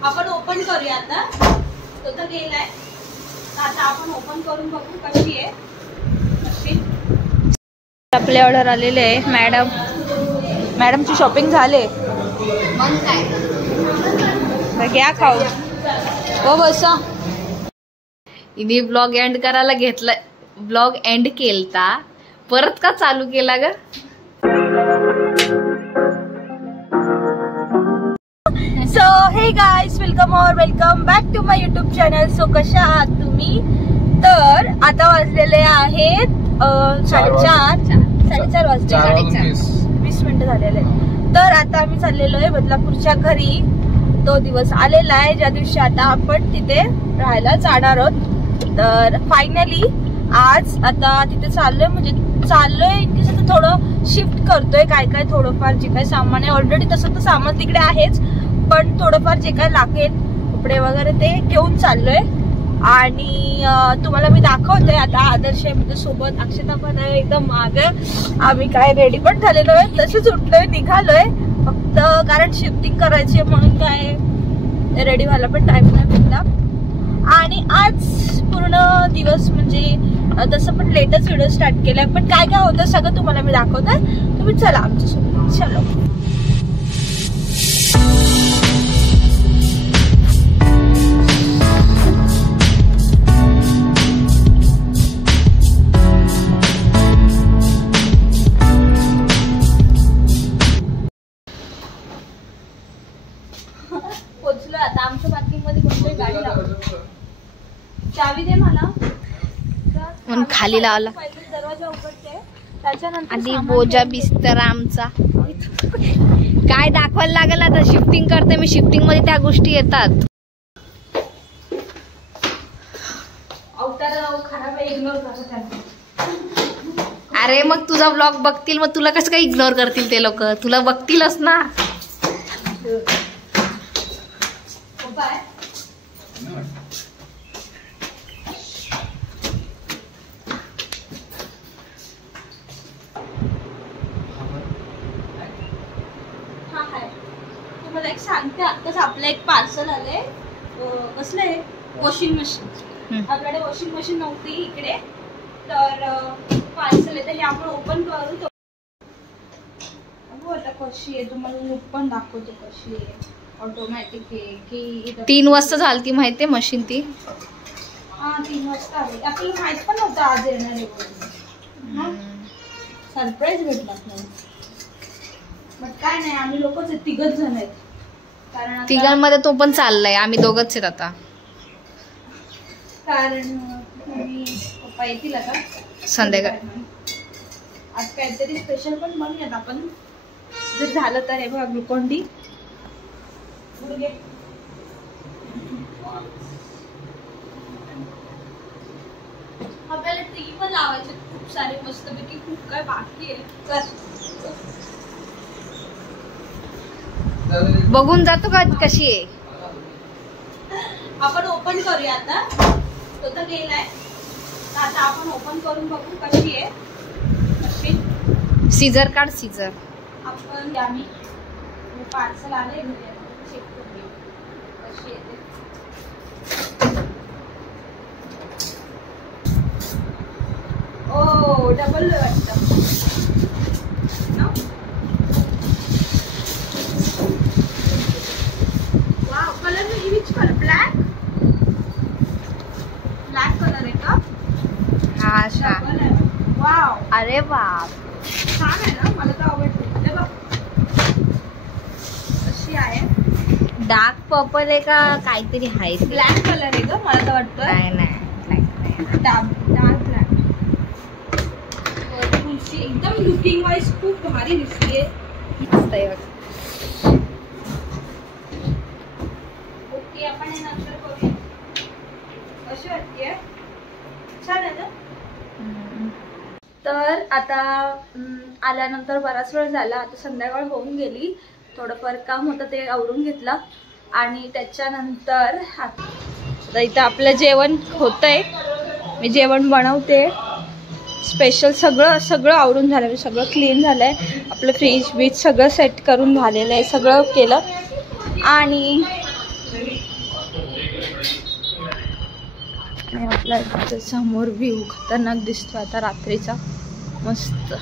आपण ओपन करूया आता. तो तर गेलाय. आता आपण ओपन करून बघू कशी आहे. आपले ऑर्डर आलेले आहे. मॅडमची शॉपिंग झाले. मग काय घ्या खाऊ. हो बसा. इनी ब्लॉग एंड करायला घेतला. ब्लॉग एंड केलता परत का चालू केला ग. So hey guys, welcome back to my YouTube channel. So कशा आहात तुम्ही? तर आता वाजलेले आहेत 4:30 वाजले. 20 मिनिटं झालेले. तर आता आम्ही चाललेलो आहे बदलापूरच्या घरी. तो दिवस आलेला आहे ज्या दिवशी आता आपण तिथे राहायला जाणार आहोत. तर फायनली आज आता तिथे चाललोय की थोडं शिफ्ट करतोय काय थोडंफार जे काही सामान आहे. ऑलरेडी तसं तर सामान तिकडे आहेच, पण थोडंफार जे काही लागेल कपडे वगैरे ते घेऊन चाललोय. आणि तुम्हाला मी दाखवतोय आता. आदर्श आहे सोबत, अक्षता पण आहे एकदम मागे. आम्ही काय रेडी पण झालेलो आहे, तसेच उठलोय निघालोय. फक्त कारण शिफ्टिंग करायची म्हणून काय रेडी व्हायला पण टाइम नाही भेटला. आणि आज पूर्ण दिवस म्हणजे तसं पण लेटच व्हिडिओ स्टार्ट केलाय, पण काय होतं सगळं तुम्हाला मी दाखवतोय. तुम्ही चला आमच्यासोबत. चलो. पोचलो आता. आमच्या पार्किंग मध्ये कोणतरी गाडी लावली. चावी दे मला. म्हणून खाली लावला. दरवाजा उघडते त्याच्यानंतर आधी बोजा बिस्तर आमचा. काय दाखवायला लागेल आता. शिफ्टिंग करते मी. शिफ्टिंग मध्ये त्या गोष्टी येतात. अवतार खराब आहे, इग्नोर करतात. अरे मग तुझा ब्लॉग बघतील, मग तुला कसं काय इग्नोर करतील ते लोक. तुला बघतीलच ना. तुम्हाला एक सांगते, आताच आपलं एक पार्सल आलंय. कसलं आहे? Washing machine. आपल्याकडे वॉशिंग मशीन नव्हती इकडे, तर पार्सल आहे. तर हे आपण ओपन करू. आता कशी आहे तुम्हाला लुक पण दाखवतो. कशी आहे, ऑटोमॅटिक आहे की 3 वाजता झालती माहितीये मशीन ती. हा 3 वाजता आली. आपल्याला माहित पण नव्हतं आज येणार आहे. सरप्राईज भेटला नाही. बट काय नाही, आम्ही लोकच 3 जण आहेत. कारण 3 तो पण चाललाय. आम्ही 2च आहेत आता. कारण पप्पा येतील आता संध्याकाळी. आज काहीतरी स्पेशल पण बनवूयात आपण. जर झालं तर. हे बघा ग्लुकॉन-डी. आपल्याला टी पण लावायचे खूप सारे मस्तपैकी. खूप काय बाकी आहे. बघून जातो का कशी आहे. आपण ओपन करूया आता. तो तर गेलाय. आता आपण ओपन करून बघू कशी आहे. सीझर काढ. सीझर आपण आम्ही पार्सल आले घरी. चेक करूया कशी येते. ओ डबल वाटतं ना. वाव, कलर में विच कलर? ब्लॅक कलर आहे का? हा छान. वाव, अरे बाप, छान आहे ना. मला तर आवडते. कशी आहे? डार्क पर्पल आहे का काहीतरी आहे. ब्लॅक कलर आहे का? मला तर वाटतं. नाही. Dark black. एकदम लुकिंग वाईज खूप भारी दिसते. ओके, आपण हे नंतर करूया. कशी वाटते? छान आहे ना. तर आता आल्यानंतर बराच वेळ झाला. आता संध्याकाळ होऊन गेली. थोडंफार काम होतं ते आवरून घेतलं. आणि त्याच्यानंतर आता इथं आपलं जेवण होतंय. मी जेवण बनवते स्पेशल. सगळं आवरून झालं. सगळं क्लीन झालंय. आपलं फ्रीज बीज सगळं सेट करून झालेलं आहे. सगळं केलं. आणि फ्लॅटच्या समोर व्ह्यू खतरनाक दिसतो आता रात्रीचा. मस्त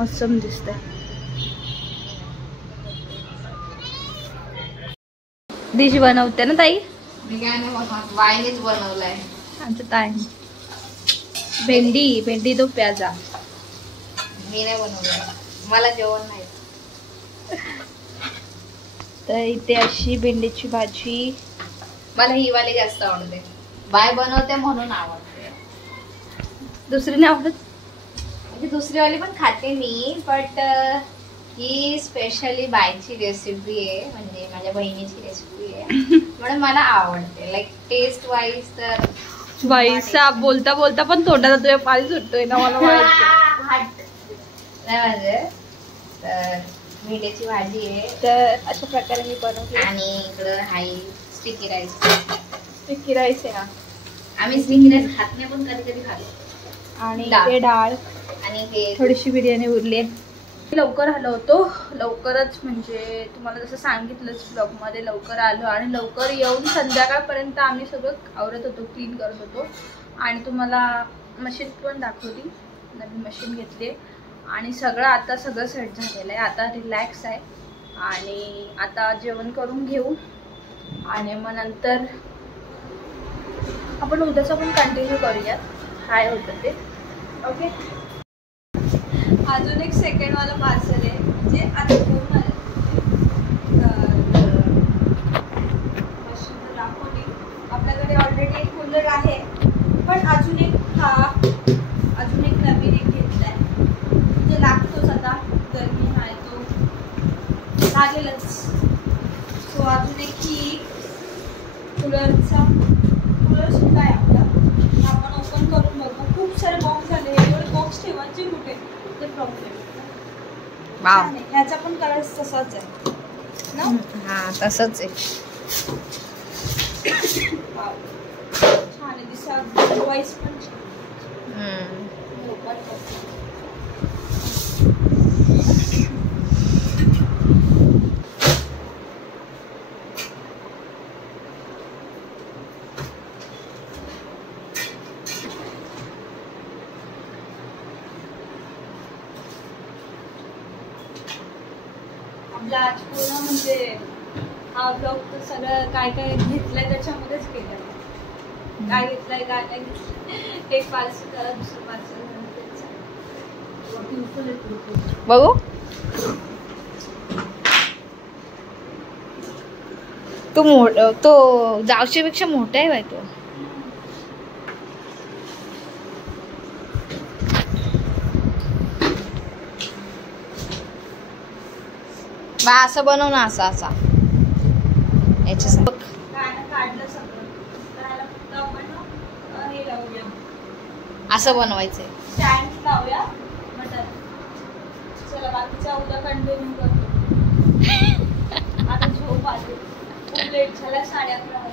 ऑसम दिसतंय. डिश बनवते ना ताई? मी काय नाही बनवत, वाईनेच बनवलाय आमच्या ताई. भेंडी तो प्याजा. मी नाही बनवलं, मला जेवण नाही. तर इथे अशी भेंडीची भाजी. मला ही वाली जास्त आवडते. बाय बनवते म्हणून आवडते. दुसरी नाही आवडत? म्हणजे दुसरी वाली पण खाते मी, बट ही स्पेशली बायची रेसिपी आहे, म्हणजे माझ्या बहिणीची रेसिपी आहे म्हणून मला आवडते. लाईक टेस्ट वाईज तर बाईचा बोलता बोलता पण तोंडाला तुझ्या पाणी सुटतोय ना मला माहिती. म्हणजे तर भेंडीची भाजी आहे. तर अशा प्रकारे मी बनवते. आणि इकडं हाय स्टिकी राईस. स्टिकी राईस आहे ना, आम्ही स्टिकी राईस खात नाही पण कधी कधी खातो. आणि ते डाळ आणि हे थोडीशी बिर्याणी उरली. लवकर आलो होतो, लवकरच म्हणजे तुम्हाला जसं सांगितलंच ब्लॉग मध्ये, लवकर आलो आणि लवकर येऊन संध्याकाळपर्यंत आम्ही सगळं आवरत होतो, क्लीन करत होतो. आणि तुम्हाला मशीन पण दाखवली, नवीन मशीन घेतली आणि सगळं सेट झालेलं आहे. आता रिलॅक्स आहे आणि आता जेवण करून घेऊ आणि मग नंतर आपण उद्याचं पण कंटिन्यू करूयात काय होतं ते. ओके. अजून एक सेकंडवाला पार्सल आहे, म्हणजे आता घेऊन आले मशीन दाखवली. आपल्याकडे ऑलरेडी एक कूलर आहे, पण अजून एक नवीन एक घेतलाय. म्हणजे लागतोच, आता गरमी आहे तो लागेलच. सो अजून एक ही कूलर सुद्धा आहे आपला. आपण ओपन करून बघू. खूप सारे बॉक्स झाले, एवढे बॉक्स ठेवायचे कुठे तर प्रॉब्लेम. ह्याचा पण कलर तसाच आहे ना? हा तसंच आहे. छान आहे दिसा, वॉइस पण आज पूर्ण म्हणजे हा ब्लॉग तर सगळं काय काय घेतलंय त्याच्यामध्येच केलं. काय घेतलंय काय काय घेतलंय, एक पार्सल करा, दुसरं पार्सल बघू. तो जावशीपेक्षा मोठा आहे बाई तो. बा असं बनव ना, असा याच्या काढलं सगळं. हे लावूया, असं बनवायचंय. स्टँड लावूया मटन. चला बाकीचा उद्या कंटिन्यू करतो. आता झोप आली, खूप लेट झाला, 11:30.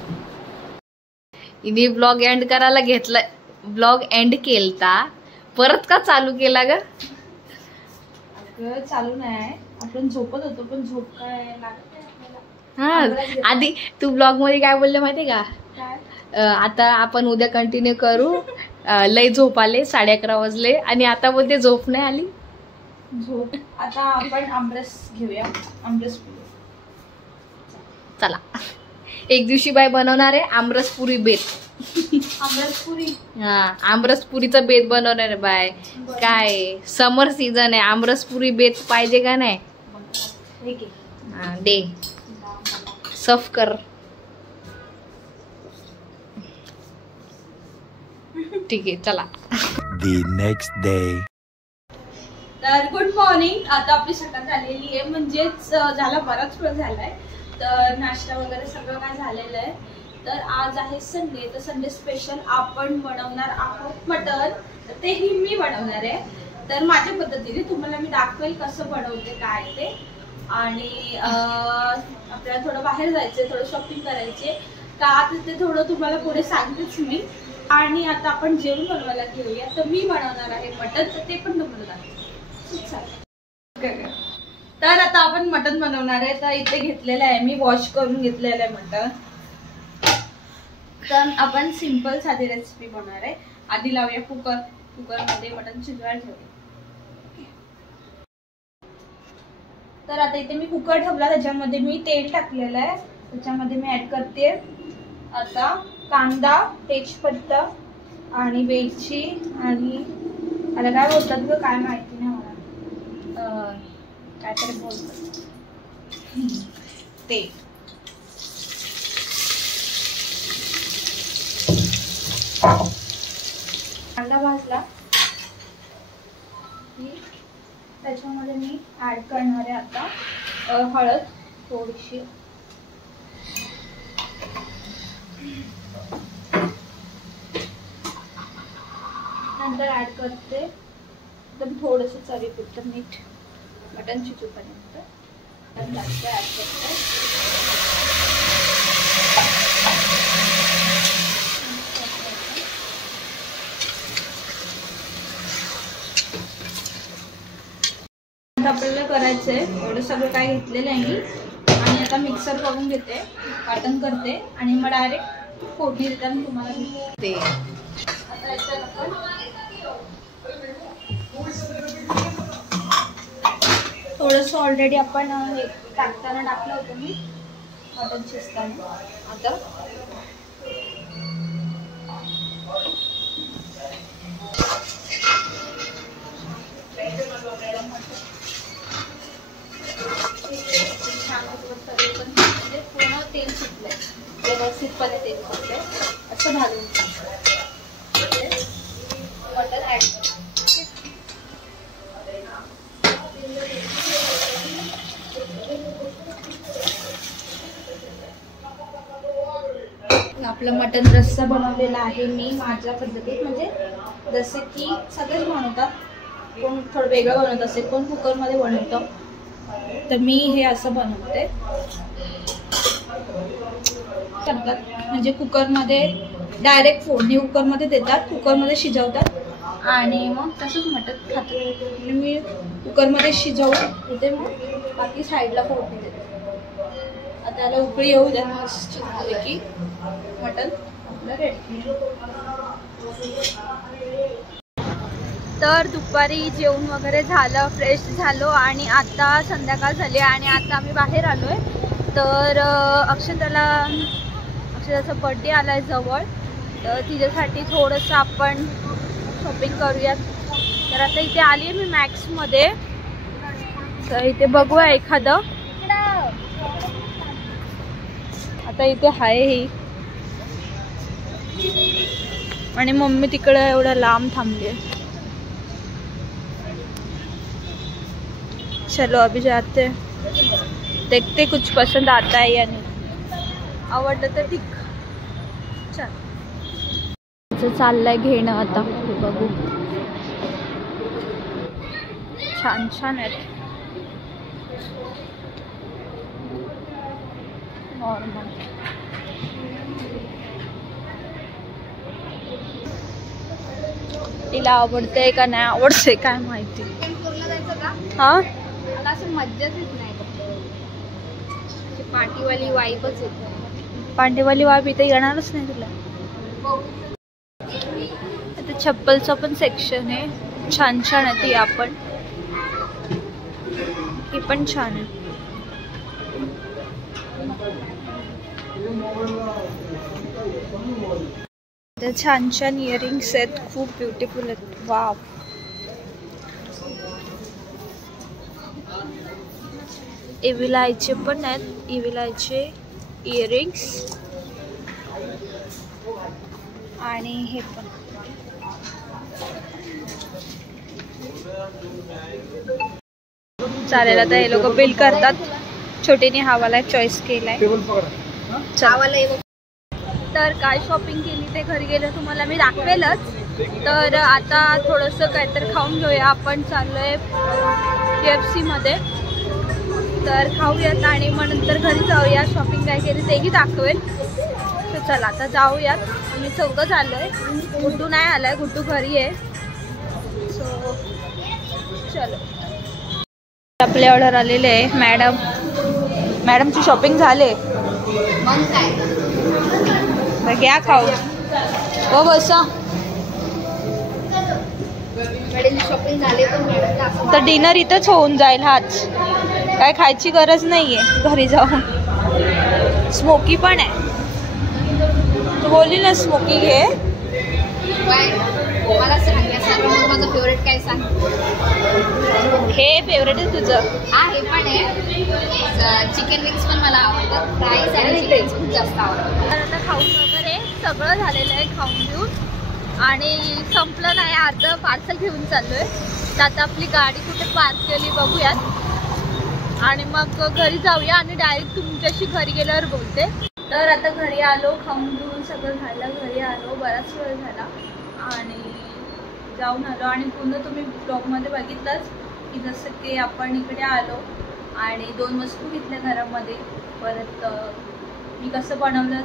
इने ब्लॉग एंड करायला घेतलाय. ब्लॉग एंड केलता, परत का चालू केला ग? अगं चालू नाही, आपण झोपत होतो पण झोप काय लागत नाही. हा आधी तू ब्लॉग मध्ये काय बोलले माहितीये का? आता आपण उद्या कंटिन्यू करू, लय झोप आले, 11:30 वाजले आणि आता बोलते झोप नाही आली. झोप आता आपण आमरस घेऊया, आमरस पिऊ. चला, एक दिवशी बाय बनवणार आहे आमरसपुरी बेत. आमरसपुरी? हा, आमरसपुरीचा बेत बनवणार आहे बाय. काय समर सीझन आहे, आमरसपुरी बेत पाहिजे का नाही? दे सर्व कर. ठीक आहे चला. The next day. तर गुड मॉर्निंग. आता आपली सकाळ झालेली आहे, म्हणजेच झाला बराच वेळ झालाय. तर नाश्ता वगैरे सगळं काय झालेलं आहे. तर आज आहे संडे, तर संडे स्पेशल आपण बनवणार आहोत मटन. तेही मी बनवणार आहे, तर माझ्या पद्धतीने तुम्हाला मी दाखवेल कसं बनवते काय ते. आणि आपल्याला थोडं बाहेर जायचंय, थोडं शॉपिंग करायचे, का ते थोडं तुम्हाला पुढे सांगतेच मी. आणि आता आपण जेवण बनवायला घेऊया. तर मी बनवणार आहे मटन, तर ते पण तुम्हाला दाखवेल. तर आता आपण मटन बनवणार आहे. तर इथे घेतलेलं आहे मी, वॉश करून घेतलेलं आहे मटन. तर आपण सिंपल साधी रेसिपी बनवणार आहे. आधी लावूया कुकरमध्ये मटण शिजवायला ठेवूया. तर आता इथे मी कुकर ठेवला, त्याच्यामध्ये मी तेल टाकलेलं आहे. त्याच्यामध्ये मी ऍड करते आता कांदा, तेजपत्ता आणि वेलची आणि आता काय बोलतात ग काय माहिती नाही मला, काहीतरी बोलतात ते. कांदा भाजला त्याच्यामध्ये मी ऍड करणार आहे आता हळद थोडीशी, नंतर ऍड करते एकदम थोडंसं चवीपुरतं मीठ मटण शिजूपर्यंत. ऍड करते आपल्याला करायचंय एवढं सगळं काय घेतलेलं आहे मी. आणि आता मिक्सर करून घेते, वाटण करते आणि मग डायरेक्ट फोडणी देताना तुम्हाला दिसते. आता याच्यात आपण थोडंसं ऑलरेडी आपण टाकताना टाकलं होतं मी मटण शिजताना. आता पूर्ण तेल सुटलंय, व्यवस्थितपणे तेल सुटलंय असं भाजून मटण ऍड आपलं मटण रस्सा बनवलेला आहे मी माझ्या पद्धतीत. म्हणजे जसे की सगळेच बनवतात, कोण थोडं वेगळं बनवत असेल, कोण कुकरमध्ये बनवतं, तर मी हे असं बनवते. म्हणजे कुकरमध्ये डायरेक्ट फोडणी कुकरमध्ये देतात, कुकरमध्ये शिजवतात आणि मग तसंच मटण खातात. म्हणजे मी कुकरमध्ये शिजवून देते, मग बाकी साईडला फोडणी देते. आता त्याला उकळी येऊ द्या मस्त की मटण आपलं रेडी. तर दुपारी जेवण वगैरे झालं, फ्रेश झालो आणि आता संध्याकाळ झाली आणि आता आम्ही बाहेर आलोय. तर अक्षताचा बर्थडे आलाय जवळ, तर तिच्यासाठी थोडंसं आपण शॉपिंग करूयात. तर आता इथे आली आहे मी मॅक्समध्ये, तर इथे बघूया एखादं. आता इथे आहे ही आणि मम्मी तिकडे एवढं लांब थांबली आहे. चलो अभी जाते हैं, देखते कुछ पसंद आता है या नहीं, आवडलं तर ठीक. चल चाललंय घेणं आता, बघू. छान छान आहेत नॉर्मल. तिला आवडतंय का नाही आवडतंय काय माहिती. हा असं मज्जाच येत नाही, पार्टीवाली वाईबच येत. पांडेवाली वाईब इथे येणारच नाही तुला. आता चप्पलचं पण सेक्शन आहे, छान छान आहे. ती आपण ही पण छान आहे. तर छान छान इयरिंग्स आहेत, खूप ब्युटिफुल आहेत. वाव. इव्हिलायचे पण आहेत, इव्हिलायचे इयरिंग्स आणि हे पण. चालेल, आता हे लोक बिल करतात. छोटीने हा वाला चॉईस केलाय. तर काय शॉपिंग केली ते घरी गेलं तुम्हाला मी दाखवेलच. तर आता थोडंसं काहीतरी खाऊन घेऊया. आपण चाललोय KFC मध्ये, तर खाऊयात आणि मग नंतर घरी जाऊया. शॉपिंग काय केली तेही दाखवेल. तर चला आता जाऊयात. आम्ही चौघं चाललोय, गुड्डू नाही आलाय, गुड्डू घरी आहे. सो चलो. आपले ऑर्डर आलेले आहे. मॅडमची शॉपिंग झाले. घ्या खाऊ. हो बसा. शॉपिंग झाले तर डिनर इथंच होऊन जाईल. हाच काय खायची गरज नाहीये घरी जाऊन. स्मोकी पण आहे. तू बोलली ना स्मोकी घे. मला सांग माझं फेवरेट काय सांग. हे फेवरेट आहे तुझं. हा हे पण आहे. चिकन विंग्स पण मला आवडतात. फ्राईज आणि चिकन विंग्स खूप जास्त आवडतात. आता खाऊन वगैरे सगळं झालेलं आहे खाऊन घेऊन आणि संपलं नाही. अर्ध पार्सल घेऊन चाललोय. तर आता आपली गाडी कुठे पार्क केली बघूयात आणि मग घरी जाऊया आणि डायरेक्ट तुमच्याशी घरी गेल्यावर बोलते. तर आता घरी आलो. खाऊन घेऊन सगळं झालं. घरी आलो. बराच वेळ झाला आणि जाऊन आलो आणि पूर्ण तुम्ही ब्लॉगमध्ये बघितलंच की जसं की आपण इकडे आलो आणि 2 वस्तू घेतल्या घरामध्ये. परत मी कसं बनवलं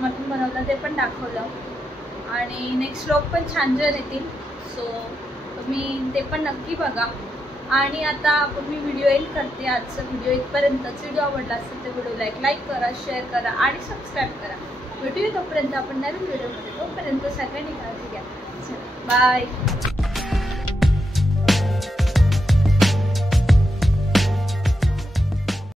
मटण बनवलं ते पण दाखवलं आणि नेक्स्ट ब्लॉग पण छान छान येतील. सो तुम्ही ते पण नक्की बघा. आणि आता मी व्हिडिओ एंड करते. आजचा व्हिडिओ इथपर्यंतच. व्हिडिओ आवडला असेल तर व्हिडिओ लाईक करा, शेअर करा आणि सबस्क्राईब करा. भेटूया तोपर्यंत आपण नवीन व्हिडिओमध्ये. तोपर्यंत सगळ्यांनी काळजी घ्या. चला बाय.